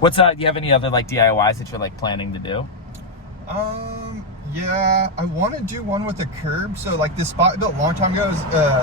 What's do you have any other like DIYs that you're like planning to do? Yeah, I want to do one with a curb. So like this spot I built a long time ago is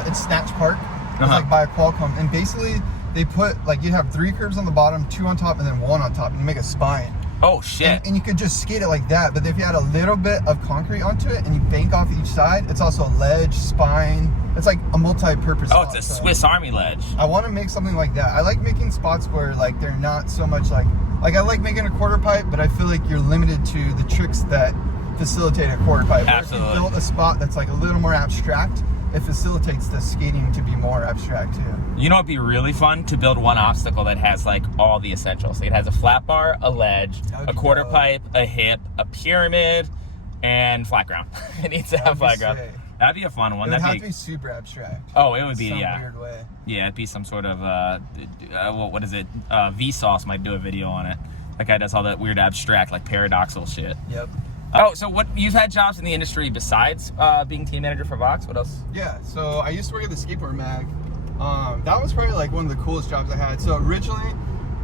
in Snatch Park. It's like by a Qualcomm, and basically they put like you have 3 curbs on the bottom, 2 on top, and then 1 on top, and you make a spine. Oh shit! And you could just skate it like that. But if you add a little bit of concrete onto it and you bank off each side, it's also a ledge, spine. It's like a multi-purpose. Oh, it's a Swiss Army ledge. I want to make something like that. I like making spots where like they're not so much like I like making a quarter pipe, but I feel like you're limited to the tricks that facilitate a quarter pipe. Absolutely. If you build a spot that's like a little more abstract, it facilitates the skating to be more abstract too. You know, it'd be really fun to build one obstacle that has like all the essentials. It has a flat bar, a ledge, a quarter pipe, a hip, a pyramid, and flat ground. It needs to have flat ground. That'd be a fun one. It would have to be super abstract. Oh, it would be, some yeah. weird way. Yeah, it'd be some sort of, what is it? Vsauce might do a video on it. That guy does all that weird abstract, like paradoxical shit. Yep. Oh, so what, you've had jobs in the industry besides being team manager for Vox? What else? Yeah, so I used to work at the skateboard mag. That was probably like one of the coolest jobs I had. So originally,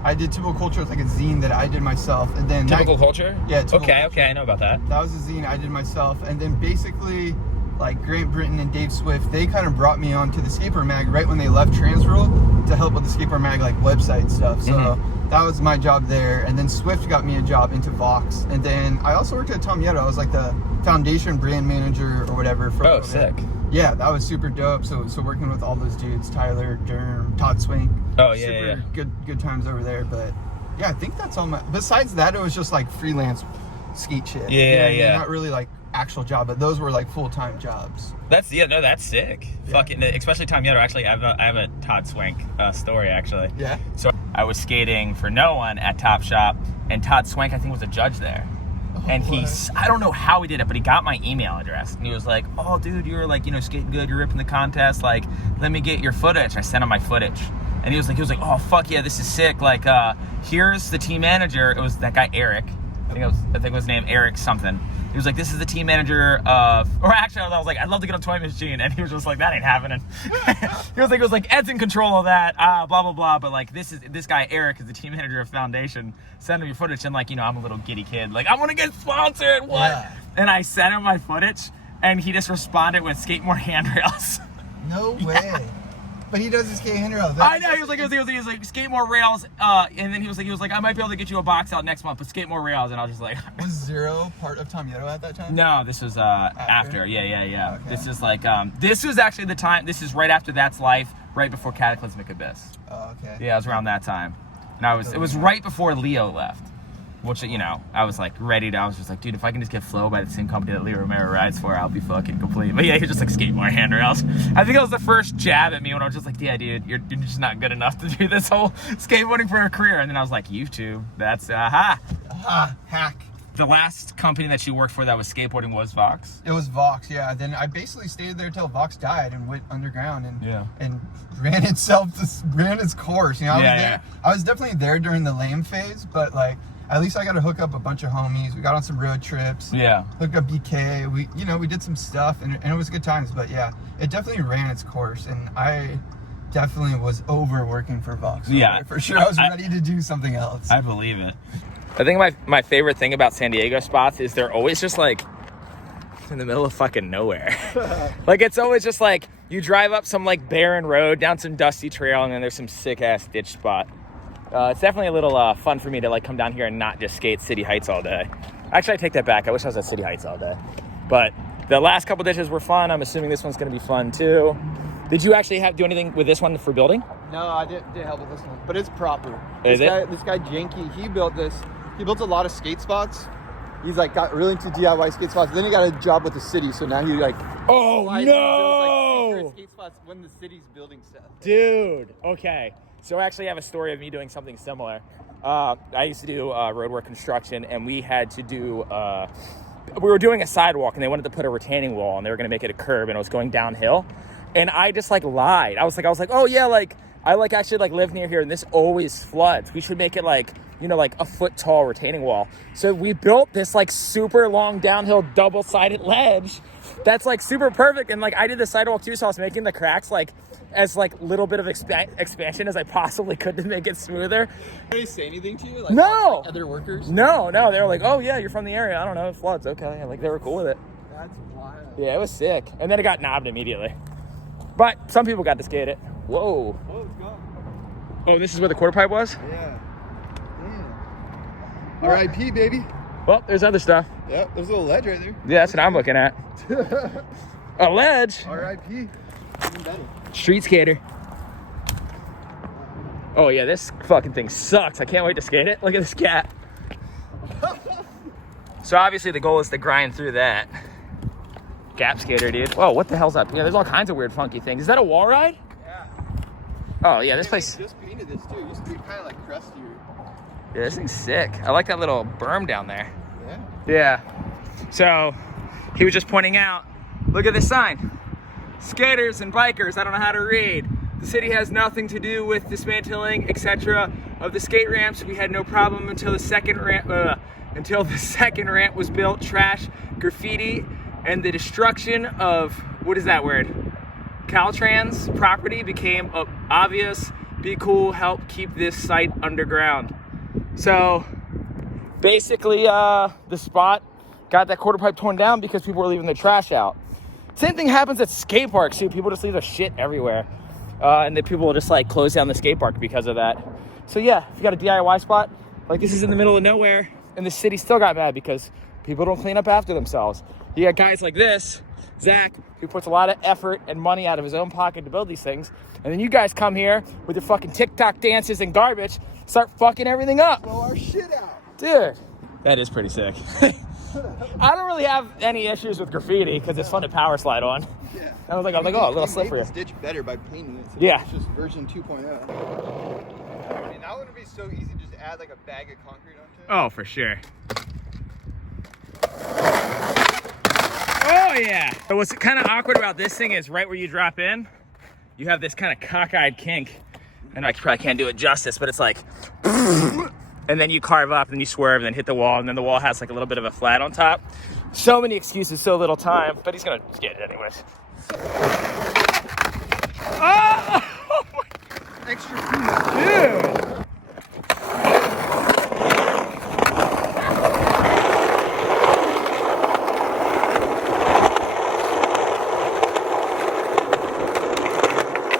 I did Typical Culture with like a zine that I did myself, and then Typical Culture? Yeah. Typical Culture. Okay, I know about that. That was a zine I did myself, and then basically, like Grant Britton and Dave Swift, they kind of brought me on to the skateboard mag right when they left Transworld to help with the skateboard mag like website stuff. So that was my job there, and then Swift got me a job into Vox, and then I also worked at Tom Yetto. I was like the foundation brand manager or whatever for Oh, sick. Yeah, that was super dope. So working with all those dudes, Tyler, Durham, Todd Swink. Oh yeah, super good times over there. But yeah, I think that's all my. Besides that, it was just like freelance skate shit. Yeah. Not really like actual job, but those were like full-time jobs. That's sick. Yeah. Fucking, especially Tom Yetto. Actually, I have a Todd Swink story actually. Yeah. So I was skating for no one at Top Shop, and Todd Swink I think was a judge there. And I don't know how he did it, but he got my email address. And he was like, oh, dude, you're like, skating good. You're ripping the contest. Like, let me get your footage. I sent him my footage. And he was like, oh, fuck yeah, this is sick. Like, here's the team manager. It was that guy, Eric. I think it was named Eric something. He was like, this is the team manager of, or actually I was like, I'd love to get on Toy Machine. And he was just like, that ain't happening. He was like, Ed's in control of that, blah, blah, blah. But like, this guy, Eric, is the team manager of Foundation. Send him your footage. And like, I'm a little giddy kid. Like, I want to get sponsored. What? Yeah. And I sent him my footage, and he just responded with skate more handrails. No way. Yeah. But he does the skate handrails. I know. He was like, skate more rails. And then he was like, I might be able to get you a box out next month, but skate more rails. And I was just like, was Zero part of Tom Yetto at that time? No, this was after. Yeah. Okay. This is like, this was actually the time. This is right after That's Life, right before Cataclysmic Abyss. Oh, okay. Yeah, it was around that time, and it was right before Leo left. Which, I was like ready I was just like, dude, if I can just get Flow by the same company that Leo Romero rides for, I'll be fucking complete. But yeah, he just like skate more handrails. I think it was the first jab at me when I was just like, yeah, dude, you're just not good enough to do this whole skateboarding for a career. And then I was like, YouTube, that's hack. The last company that you worked for that was skateboarding was Vox? It was Vox, yeah. Then I basically stayed there till Vox died and went underground and ran its course. I was definitely there during the lame phase, but like, at least I got to hook up a bunch of homies. We got on some road trips. Yeah. Hooked up BK. We did some stuff, and it was good times. But yeah, it definitely ran its course, and I definitely was overworking for Vox. Yeah. For sure. I was ready to do something else. I believe it. I think my favorite thing about San Diego spots is they're always just like in the middle of fucking nowhere. Like, it's always just like you drive up some like barren road, down some dusty trail, and then there's some sick ass ditch spot. It's definitely a little fun for me to like come down here and not just skate City Heights all day. Actually, I take that back. I wish I was at City Heights all day. But the last couple ditches were fun. I'm assuming this one's going to be fun too. Did you actually do anything with this one for building? No, I didn't help with this one, but it's proper. This guy Janky, he built this. He built a lot of skate spots. He's like got really into DIY skate spots. Then he got a job with the city, so now he like. Oh no! Like skate spots when the city's building stuff. Dude, okay. So I actually have a story of me doing something similar. I used to do roadwork construction, and we had to do, we were doing a sidewalk, and they wanted to put a retaining wall, and they were going to make it a curb, and it was going downhill. And I just like lied. I was like, oh yeah, like I like actually like live near here, and this always floods. We should make it like, you know, like a foot tall retaining wall. So we built this like super long downhill double-sided ledge that's like super perfect. And like I did the sidewalk too, so I was making the cracks like as like little bit of expansion as I possibly could to make it smoother. Did they say anything to you? Like, No. like other workers? No. They were like, oh yeah, you're from the area. I don't know, it floods. Okay. And like they were cool with it. That's wild. Yeah, it was sick. And then it got knobbed immediately. But some people got to skate it. Whoa. Oh, let's go. Oh, this is where the quarter pipe was? Yeah. Damn. R.I.P. baby. Well, there's other stuff. Yep, there's a little ledge right there. Yeah, that's what I'm looking at. A ledge. R.I.P. Even better. Street skater. Oh yeah, this fucking thing sucks. I can't wait to skate it. Look at this cat. So obviously the goal is to grind through that. Gap skater, dude. Whoa, what the hell's up? Yeah, there's all kinds of weird funky things. Is that a wall ride? Yeah. Oh yeah, this place. Just painted this too. It used to be kind of like crustier. Yeah, this thing's sick. I like that little berm down there. Yeah. Yeah. So he was just pointing out, look at this sign. Skaters and bikers, I don't know how to read. The city has nothing to do with dismantling, etc. of the skate ramps. We had no problem until the second ramp was built. Trash, graffiti, and the destruction of, what is that word? Caltrans property became obvious. Be cool, help keep this site underground. So basically the spot got that quarter pipe torn down because people were leaving their trash out. Same thing happens at skate parks too. People just leave their shit everywhere. And then people will just like close down the skate park because of that. So yeah, if you got a DIY spot, like this is in the middle of nowhere, and the city still got mad because people don't clean up after themselves. You got guys like this, Zach, who puts a lot of effort and money out of his own pocket to build these things. And then you guys come here with your fucking TikTok dances and garbage, start fucking everything up. Blow our shit out. Dude, that is pretty sick. I don't really have any issues with graffiti because it's fun to power slide on. Yeah. I was like, oh, a little slippery. This ditch better by painting it. So Yeah. It's just version 2.0. I mean, that would be so easy just to add like a bag of concrete onto it. Oh, for sure. Oh, yeah. So what's kind of awkward about this thing is right where you drop in, you have this kind of cockeyed kink. And I probably can't do it justice, but it's like, and then you carve up, and you swerve, and then hit the wall, and then the wall has like a little bit of a flat on top. So many excuses, so little time, but he's gonna skate it anyways. Oh my Extra peanut. dude!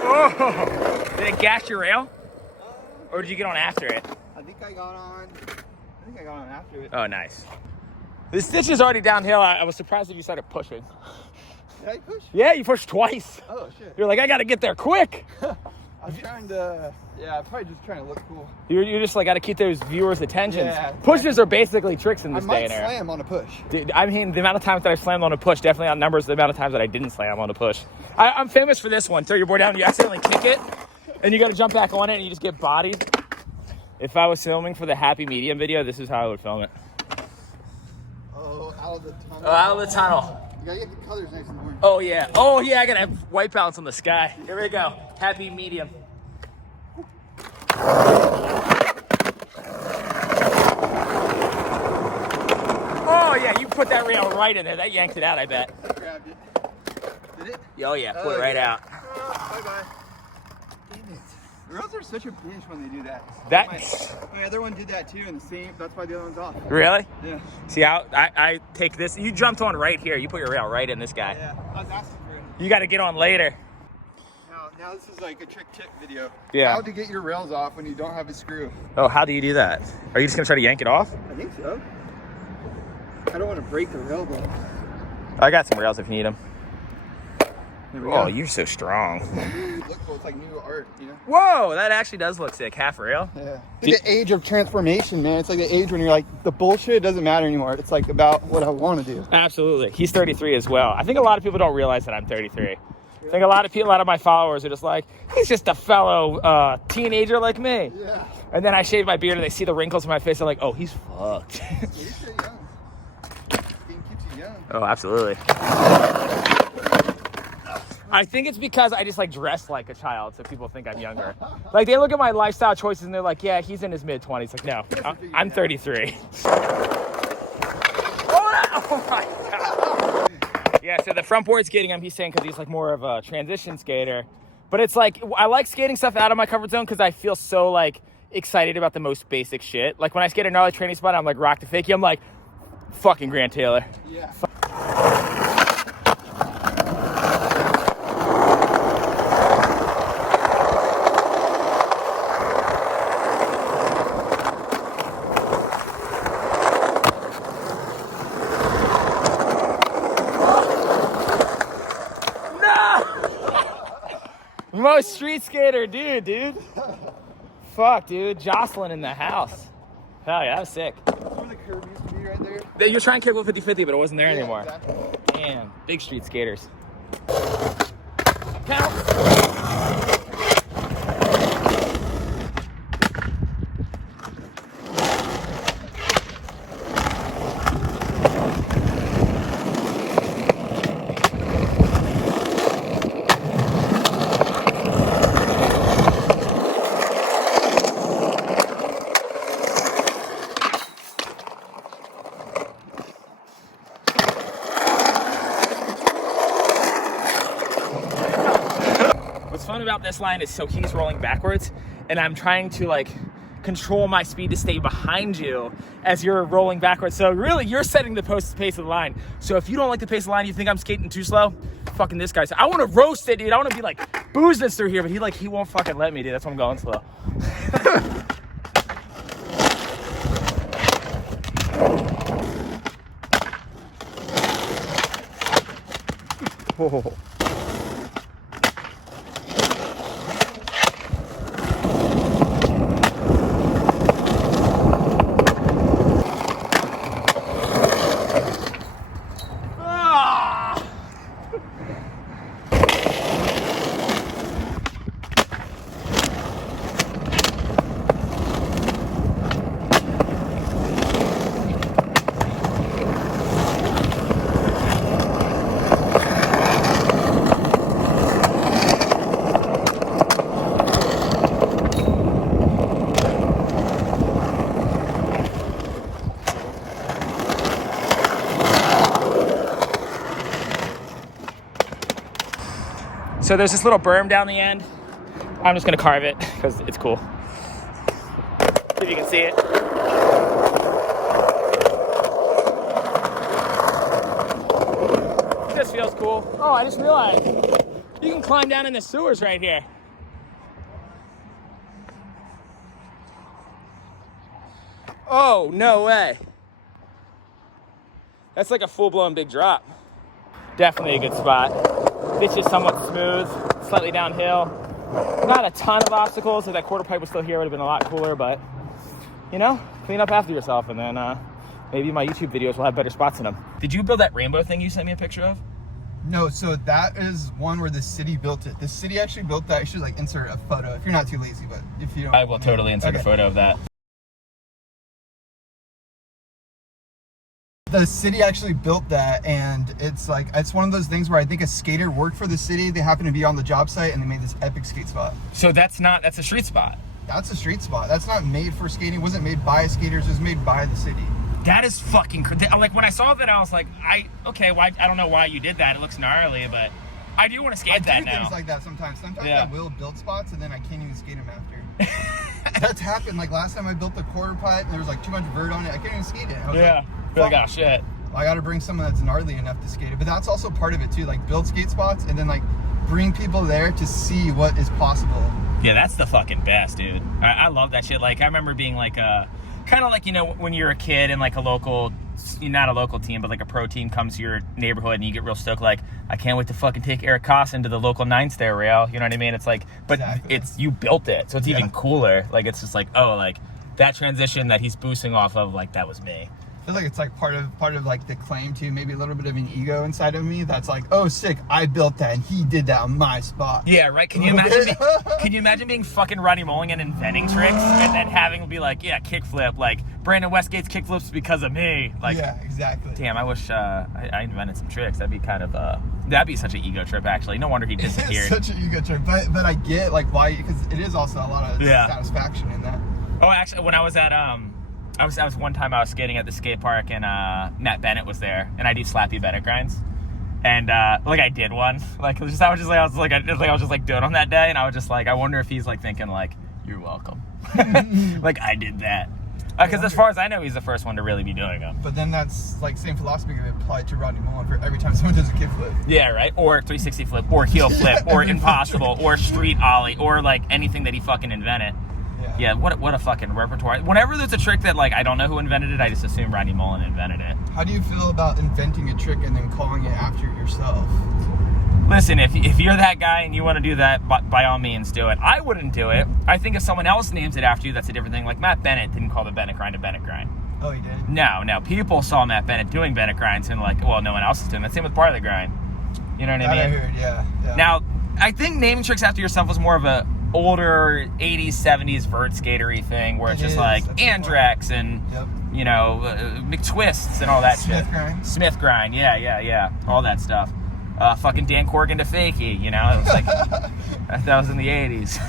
Oh! Did it gash your rail? Or did you get on after it? I think I got on after it. Oh, nice. This ditch is already downhill. I was surprised that you started pushing. Did I push? Yeah, you pushed twice. Oh, shit. You're like, I gotta get there quick. I was trying to, I'm probably just trying to look cool. You're just like, gotta keep those viewers' attentions. Yeah. Pushes are basically tricks in I this day might and era. slam on a push. Dude, I mean, the amount of times that I slammed on a push definitely outnumbers the amount of times that I didn't slam on a push. I'm famous for this one. Throw your board down, you accidentally kick it, and you gotta jump back on it, and you just get bodied. If I was filming for the Happy Medium video, this is how I would film it. Oh, out of the tunnel. Oh, out of the tunnel. You gotta get the colors nice and orange. Oh, yeah. Oh, yeah, I gotta have white balance on the sky. Here we go. Happy Medium. Oh, yeah, you put that rail right in there. That yanked it out, I bet. I grabbed it. Did it? Oh, yeah, put it right out. Bye-bye. Damn it. Girls are such a bitch when they do that. My other one did that too, and that's why the other one's off. Really? Yeah. See how I take this. You jumped on right here. You put your rail right in this guy. Yeah, I was asking for it. You got to get on later. Now this is like a trick tip video. Yeah. How to get your rails off when you don't have a screw. Oh, how do you do that? Are you just going to try to yank it off? I think so. I don't want to break the rail though. I got some rails if you need them. There we Oh, go. you're so strong. Look cool. It's like new art, you know? Whoa, that actually does look sick. Half rail. Yeah. It's like the age of transformation, man. It's like the age when you're like, the bullshit doesn't matter anymore. It's like about what I want to do. Absolutely. He's 33 as well. I think a lot of people don't realize that I'm 33. I think a lot of my followers are just like, he's just a fellow teenager like me. Yeah. And then I shave my beard and they see the wrinkles in my face. They're like, oh, he's fucked. You're still young. Game keeps you young. Oh, absolutely. I think it's because I just like dress like a child, so people think I'm younger. Like they look at my lifestyle choices and they're like, yeah, he's in his mid-20s. Like, no, I'm 33. Oh my God. Yeah, so the front board's getting him, he's saying, because he's like more of a transition skater. But it's like, I like skating stuff out of my comfort zone because I feel so like excited about the most basic shit. Like when I skate a gnarly training spot, I'm like rock to fakie. I'm like, fucking Grant Taylor. Yeah. Most street skater dude. Fuck, dude. Jocelyn in the house. Hell yeah, that was sick. Where the curb used to be right there? You were trying to carry 50-50, but it wasn't there anymore. Exactly. Damn, big street skaters. Count. What's fun about this line is so he's rolling backwards and I'm trying to like control my speed to stay behind you as you're rolling backwards. So really you're setting the pace of the line. So if you don't like the pace of the line, you think I'm skating too slow, fucking this guy. So I want to roast it, dude. I want to be like booze this through here, but he won't fucking let me, dude. That's why I'm going slow. Oh. So there's this little berm down the end. I'm just gonna carve it because it's cool. See if you can see it. This feels cool. Oh, I just realized you can climb down in the sewers right here. Oh, no way. That's like a full-blown big drop. Definitely a good spot. It's just somewhat smooth, slightly downhill. Not a ton of obstacles. If that quarter pipe was still here, it would have been a lot cooler, but you know, clean up after yourself and then maybe my YouTube videos will have better spots in them. Did you build that rainbow thing you sent me a picture of? No, so that is one where the city built it. The city actually built that. I should like insert a photo if you're not too lazy, but if you don't. I will totally insert a photo of that. The city actually built that, and it's like, it's one of those things where I think a skater worked for the city. They happened to be on the job site and they made this epic skate spot. So that's a street spot. That's a street spot. That's not made for skating. It wasn't made by skaters. It was made by the city. That is fucking crazy. Like when I saw that, I was like, okay, why? I don't know why you did that. It looks gnarly, but I do want to skate that now. I do things like that sometimes. Sometimes I will build spots and then I can't even skate them after. That's happened. Like last time I built the quarter pipe and there was like too much vert on it. I couldn't even skate it. I was like, oh shit. I got to bring someone that's gnarly enough to skate it. But that's also part of it too. Like build skate spots and then like bring people there to see what is possible. Yeah, that's the fucking best, dude. I love that shit. Like I remember being like kind of like, you know, when you're a kid and like a local, not a local team, but like a pro team comes to your neighborhood and you get real stoked, like, I can't wait to fucking take Eric Koss into the local 9-stair rail. You know what I mean? It's like, but it's, you built it. So it's even cooler. Like, it's just like, oh, like that transition that he's boosting off of, like, that was me. I feel like it's like part of like the claim too, maybe a little bit of an ego inside of me that's like, oh sick, I built that and he did that on my spot. Yeah, right. Can you imagine being fucking Rodney Mulligan inventing tricks and then having to be like, yeah, kickflip, like Brandon Westgate's kickflips because of me. Like, yeah, exactly. Damn, I wish I invented some tricks. That'd be kind of that'd be such an ego trip actually. No wonder he disappeared. It's such an ego trip, but I get like why, because it is also a lot of satisfaction in that. Oh, actually, when I was at I was one time I was skating at the skate park and Matt Bennett was there and I do slappy Bennett grinds and like I did one like I was just like doing on that day and I was just like I wonder if he's like thinking like you're welcome like I did that because as far as I know he's the first one to really be doing them. But then that's like same philosophy applied to Rodney Mullen for every time someone does a kickflip. Yeah, right. Or 360 flip or heel flip or impossible or street ollie or like anything that he fucking invented. Yeah, what a fucking repertoire. Whenever there's a trick that, like, I don't know who invented it, I just assume Rodney Mullen invented it. How do you feel about inventing a trick and then calling it after yourself? Listen, if you're that guy and you want to do that, by all means, do it. I wouldn't do it. I think if someone else names it after you, that's a different thing. Like, Matt Bennett didn't call the Bennett grind a Bennett grind. Oh, he did? No. People saw Matt Bennett doing Bennett grinds and, like, well, no one else is doing that. Same with part of the grind. You know what I mean? I heard, yeah. Now, I think naming tricks after yourself was more of a older 80s 70s vert skatery thing where it's just like Andrex and you know McTwists and all that Smith grind yeah all that stuff. Fucking Dan Corrigan to fakie, you know, it was like that was in the 80s.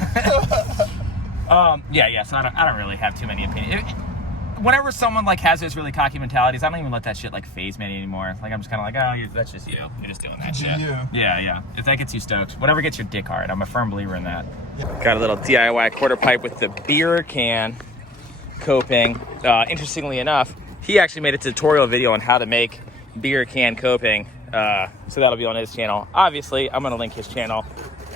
So I don't really have too many opinions. Whenever someone like has those really cocky mentalities, I don't even let that shit like phase me anymore. Like I'm just kind of like, oh, that's just you. You're just doing that shit. Yeah. If that gets you stoked, whatever gets your dick hard. I'm a firm believer in that. Got a little DIY quarter pipe with the beer can coping. Interestingly enough, he actually made a tutorial video on how to make beer can coping. So that'll be on his channel. Obviously, I'm gonna link his channel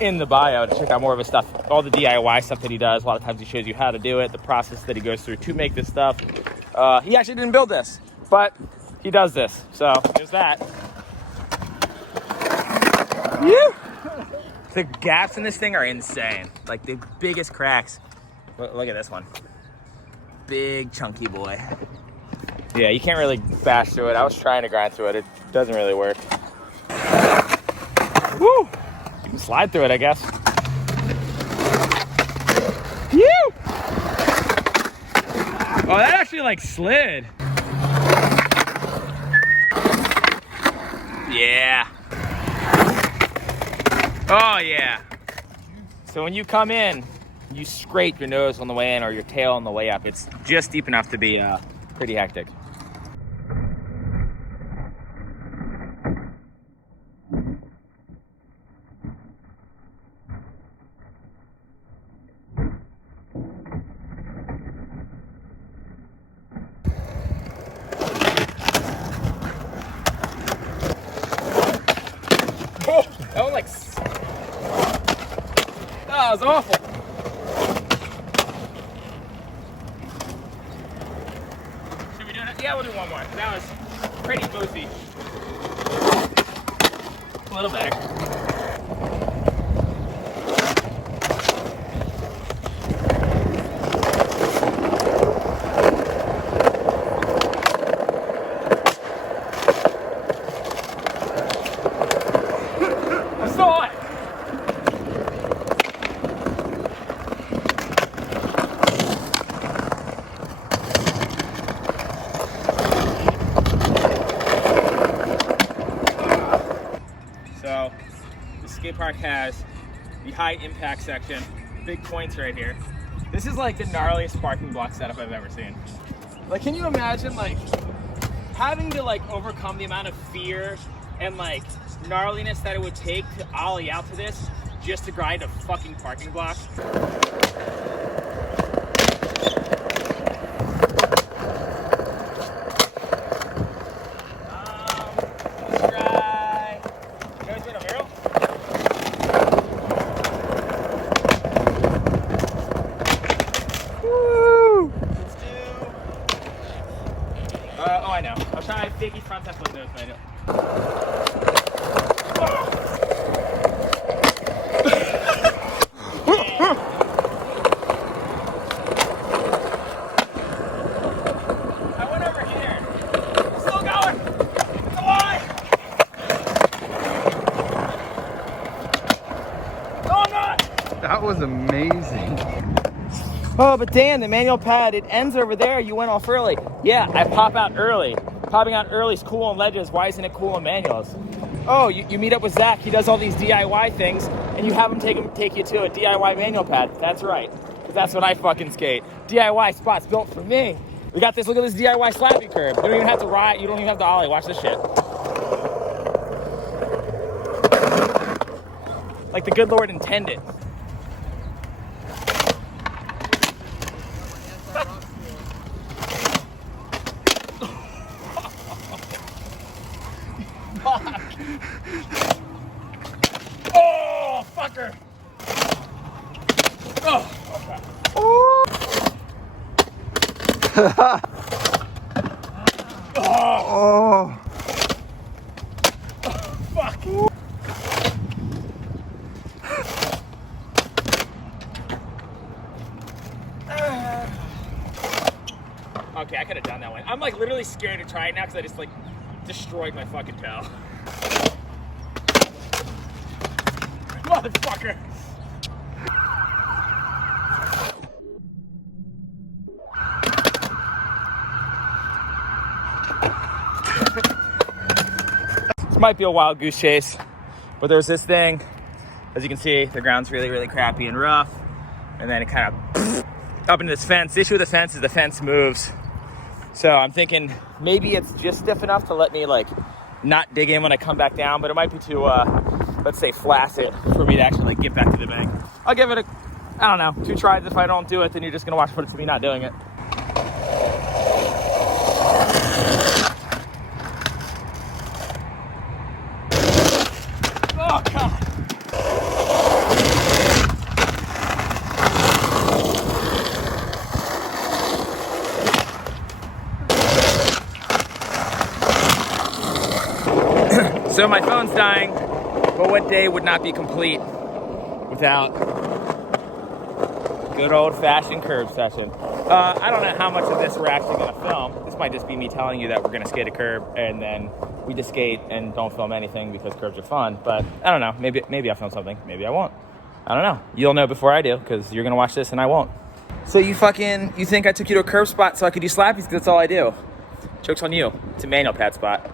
in the bio to check out more of his stuff, all the DIY stuff that he does. A lot of times he shows you how to do it, the process that he goes through to make this stuff. He actually didn't build this, but he does this. So there's that. Yeah. The gaps in this thing are insane. Like the biggest cracks. Look at this one. Big chunky boy. Yeah, you can't really bash through it. I was trying to grind through it. It doesn't really work. Woo! You can slide through it, I guess. Woo! Oh, that actually like slid. Yeah. Oh, yeah. So when you come in, you scrape your nose on the way in or your tail on the way up. It's just deep enough to be pretty hectic. Oh, that was like... That was awful. Should we do it? Yeah, we'll do one more. That was pretty boozy. A little better. I'm still on it. So the skate park has the high impact section, big points right here. This is like the gnarliest parking block setup I've ever seen. Like, can you imagine like having to like overcome the amount of fear and like gnarliness that it would take to ollie out to this just to grind a fucking parking block? Oh, I know. I'll try fakie front step with those, but I know. I went over here. was amazing. Oh, but Dan, the manual pad, it ends over there. You went off early. Yeah, I pop out early. Popping out early is cool on ledges. Why isn't it cool on manuals? Oh, you meet up with Zach. He does all these DIY things, and you have him take you to a DIY manual pad. That's right, because that's what I fucking skate. DIY spots built for me. We got this. Look at this DIY slappy curb. You don't even have to ride. You don't even have to ollie. Watch this shit. Like the good Lord intended. Oh, fucker. Oh, okay. Oh. Fuck. Okay, I could have done that one. I'm like literally scared to try it now because I just like destroyed my fucking toe. Motherfucker. This might be a wild goose chase, but there's this thing. As you can see, the ground's really, really crappy and rough. And then it kind of up into this fence. The issue with the fence is the fence moves. So I'm thinking maybe it's just stiff enough to let me like not dig in when I come back down, but it might be too, let's say flaccid for me to actually like get back to the bank. I'll give it I don't know, 2 tries. If I don't do it, then you're just gonna watch footage of me not doing it. Oh, God. So my phone's dying, but what day would not be complete without good old-fashioned curb session? I don't know how much of this we're actually going to film. This might just be me telling you that we're going to skate a curb and then we just skate and don't film anything because curbs are fun. But I don't know. Maybe I'll film something. Maybe I won't. I don't know. You'll know before I do because you're going to watch this and I won't. So you think I took you to a curb spot so I could do slappies because that's all I do. Joke's on you. It's a manual pad spot.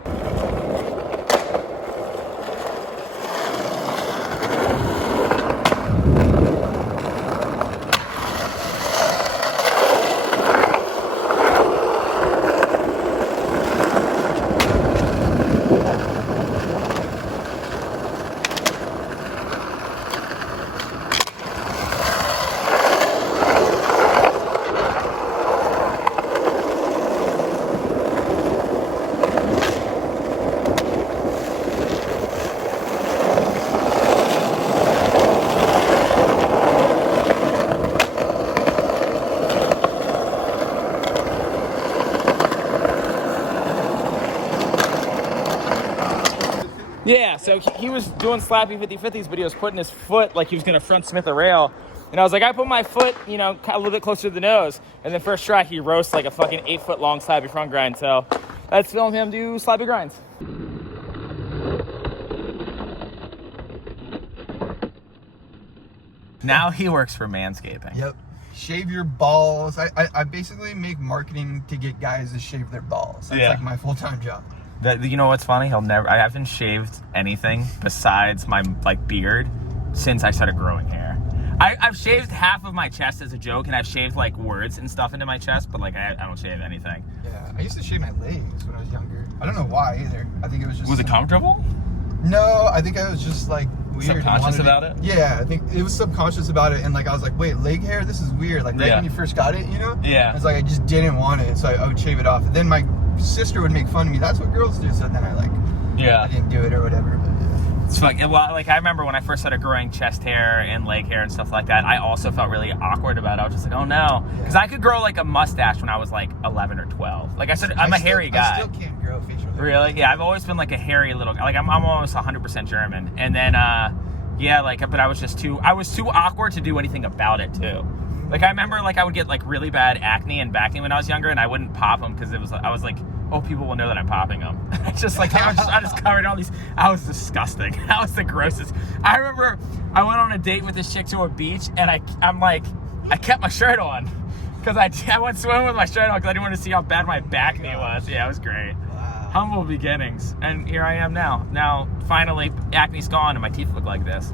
Yeah, so he was doing slappy 50-50s, but he was putting his foot like he was going to front Smith a rail. And I was like, I put my foot, you know, a little bit closer to the nose. And then first try, he roasts like a fucking 8-foot long slappy front grind. So let's film him do slappy grinds. Now he works for Manscaping. Yep. Shave your balls. I basically make marketing to get guys to shave their balls. That's like my full-time job. You know what's funny? I haven't shaved anything besides my like beard since I started growing hair. I've shaved half of my chest as a joke, and I've shaved like words and stuff into my chest, but like I don't shave anything. Yeah, I used to shave my legs when I was younger. I don't know why either. I think it was just. Was it comfortable? No, I think I was just like weird. Subconscious about it? Yeah, I think it was subconscious about it, and like I was like, wait, leg hair? This is weird. Like right when you first got it, you know? Yeah. It's like I just didn't want it, so I would shave it off. And then my sister would make fun of me. That's what girls do. So then I didn't do it or whatever. But yeah. It's like, well, like I remember when I first started growing chest hair and leg hair and stuff like that, I also felt really awkward about it. I was just like, oh no, because I could grow like a mustache when I was like 11 or 12. Like I said, I'm a hairy guy. I still can't grow facial hair. Really? Yeah, I've always been like a hairy little guy. Like I'm almost 100% German. And then yeah, like, but I was too awkward to do anything about it too. Like I remember like I would get like really bad acne and back knee when I was younger, and I wouldn't pop them because I was like, oh, people will know that I'm popping them. Just like I just covered all these. I was disgusting. That was the grossest. I remember I went on a date with this chick to a beach, and I'm like, I kept my shirt on because I went swimming with my shirt on because I didn't want to see how bad my back knee was. Yeah, it was great. Wow. Humble beginnings, and here I am now. Now finally, acne's gone, and my teeth look like this.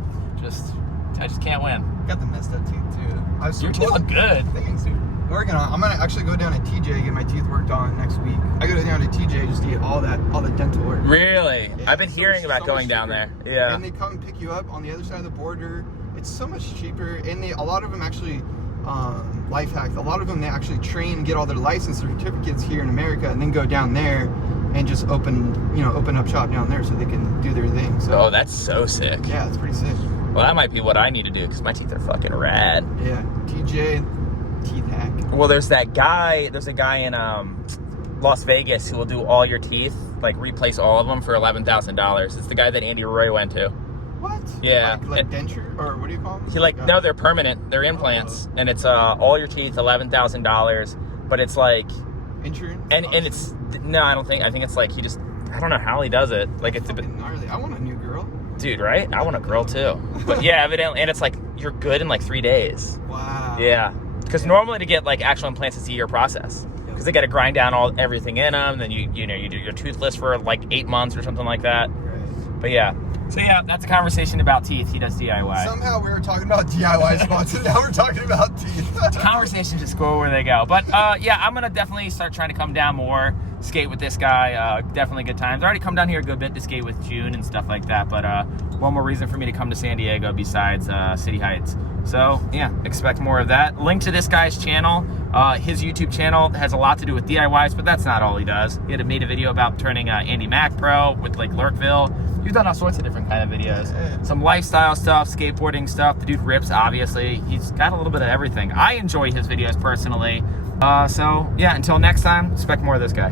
I just can't win. Got the messed up teeth too. Your teeth look good. Thanks, dude. Working on. I'm gonna actually go down to TJ and get my teeth worked on next week. I go down to TJ just to get all the dental work. Really? Yeah, I've been hearing about going down there. Yeah. And they come pick you up on the other side of the border. It's so much cheaper, and a lot of them actually life hacks. A lot of them they actually train, get all their license certificates here in America, and then go down there and just open up shop down there so they can do their thing. So. Oh, that's so sick. Yeah, it's pretty sick. Well, that might be what I need to do because my teeth are fucking rad. Yeah, TJ, teeth hack. Well, there's a guy in Las Vegas who will do all your teeth, like replace all of them for $11,000. It's the guy that Andy Roy went to. What? Yeah. Like denture, or what do you call them? No, they're permanent. They're implants, and it's all your teeth, $11,000. But it's like insurance. And it's no, I think it's like I don't know how he does it. Like it's a bit gnarly. I want a new girl. Dude, right? I want a girl too. But yeah, evidently, and it's like you're good in like 3 days. Wow. Yeah, because normally to get like actual implants, it's a year process. Because they got to grind down everything in them. Then you do your toothless for like 8 months or something like that. Right. But yeah. So yeah, that's a conversation about teeth. He does DIY. Somehow we were talking about DIY spots, and now we're talking about teeth. Conversations just go where they go. But yeah, I'm gonna definitely start trying to come down more, skate with this guy. Definitely good times. I already come down here a good bit to skate with June and stuff like that. But one more reason for me to come to San Diego besides City Heights. So yeah, expect more of that. Link to this guy's channel. His YouTube channel has a lot to do with DIYs, but that's not all he does. He had made a video about turning Andy Mac pro with like Lurkville. He's done all sorts of different kind of videos. Yeah. Some lifestyle stuff, skateboarding stuff. The dude rips, obviously. He's got a little bit of everything. I enjoy his videos personally. So yeah, until next time, expect more of this guy.